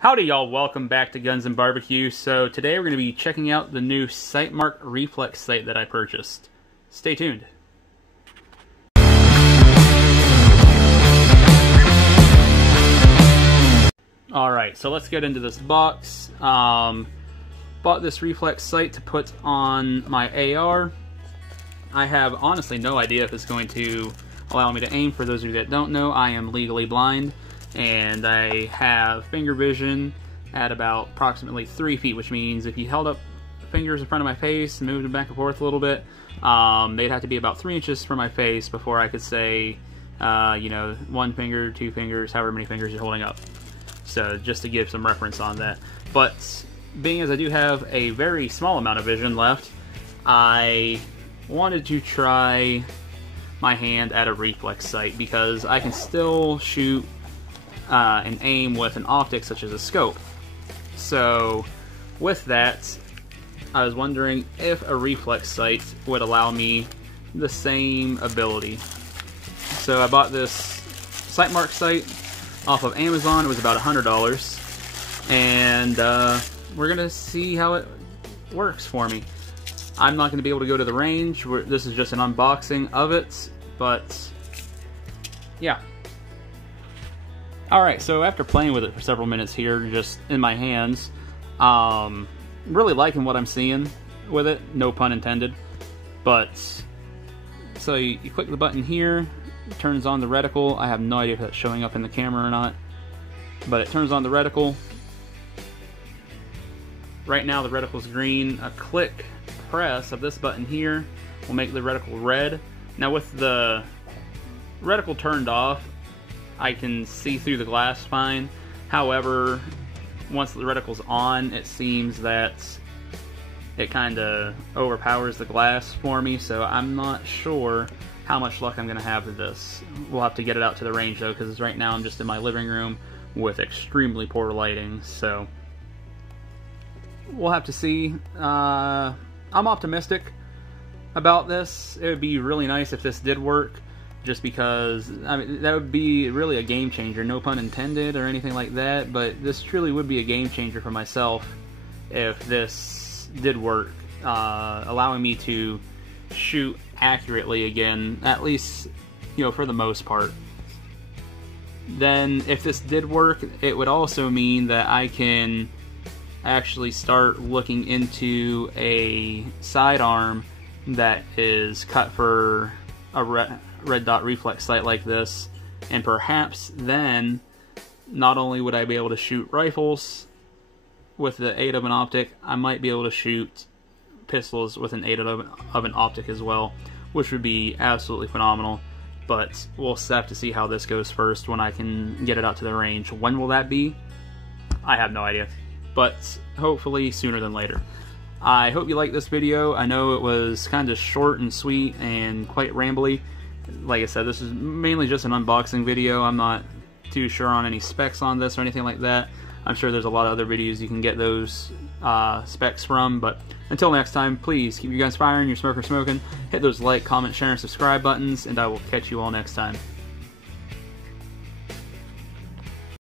Howdy y'all, welcome back to Gunsnbbq. So today we're going to be checking out the new SightMark Reflex sight that I purchased. Stay tuned. Alright, so let's get into this box. Bought this Reflex sight to put on my AR. I have honestly no idea if it's going to allow me to aim. For those of you that don't know, I am legally blind. And I have finger vision at about approximately 3 feet, which means if you held up fingers in front of my face and moved them back and forth a little bit, they'd have to be about 3 inches from my face before I could say, you know, 1 finger, 2 fingers, however many fingers you're holding up. So just to give some reference on that. But being as I do have a very small amount of vision left, I wanted to try my hand at a reflex sight because I can still shoot and aim with an optic such as a scope. So with that, I was wondering if a reflex sight would allow me the same ability. So I bought this SightMark sight off of Amazon. It was about $100, and we're gonna see how it works for me. I'm not gonna be able to go to the range. This is just an unboxing of it, but yeah. Alright, so after playing with it for several minutes here, just in my hands, really liking what I'm seeing with it, no pun intended. But, so you click the button here, it turns on the reticle. I have no idea if that's showing up in the camera or not, but it turns on the reticle. Right now the reticle's green. A click press of this button here will make the reticle red. Now with the reticle turned off, I can see through the glass fine. However, once the reticle's on, it seems that it kind of overpowers the glass for me, so I'm not sure how much luck I'm going to have with this. We'll have to get it out to the range though, because right now I'm just in my living room with extremely poor lighting, so we'll have to see. I'm optimistic about this. It would be really nice if this did work, just because, I mean, that would be really a game changer, no pun intended or anything like that, but this truly would be a game changer for myself if this did work, allowing me to shoot accurately again, at least, you know, for the most part. Then if this did work, it would also mean that I can actually start looking into a sidearm that is cut for a red dot reflex sight like this, and perhaps then not only would I be able to shoot rifles with the aid of an optic, I might be able to shoot pistols with an aid of an optic as well, which would be absolutely phenomenal. But we'll have to see how this goes first when I can get it out to the range. When will that be? I have no idea, but hopefully sooner than later. I hope you liked this video. I know it was kind of short and sweet and quite rambly. Like I said, this is mainly just an unboxing video. I'm not too sure on any specs on this or anything like that. I'm sure there's a lot of other videos you can get those specs from, but until next time, please keep your guns firing, your smoker smoking, hit those like, comment, share, and subscribe buttons, and I will catch you all next time.